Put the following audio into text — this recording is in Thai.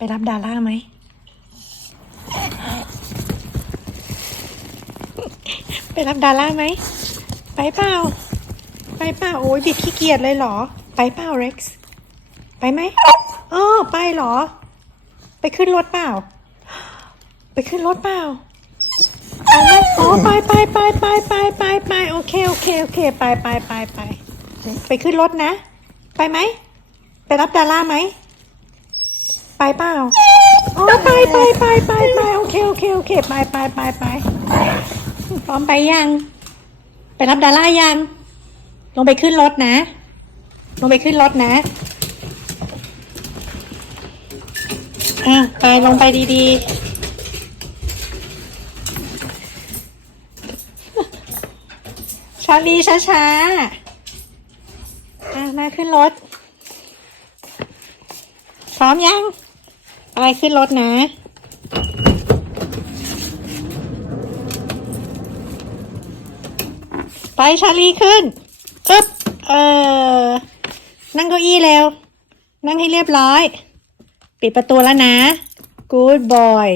ไปรับดาร่าไหม ไปรับดาร่าไหม ไปเปล่า ไปเปล่า โอ้ยบิดขี้เกียจเลยเหรอ ไปเปล่าเร็กซ์ ไปไหมเออไปเหรอ ไปขึ้นรถเปล่า ไปขึ้นรถเปล่าไปไหมอ๋อไปไปไปไปไปไปไปโอเคโอเคโอเคไปไปไปไป ไปขึ้นรถนะ ไปไหม ไปรับดาร่าไหม ไปเปล่าอ๋อไปไปไปไปไปโอเคโอเคโอเคไปไปไปไปพร้อมไปยัง ไปรับดาร่ายัง ลงไปขึ้นรถนะ ลงไปขึ้นรถนะอะไปลงไปดีๆ ชาลีช้าๆอะมาขึ้นรถ พร้อมยัง อะไรขึ้นรถนะ ไปชาลีขึ้นอึ๊บเออ นั่งเก้าอี้เร็ว นั่งให้เรียบร้อย ปิดประตูแล้วนะ good boy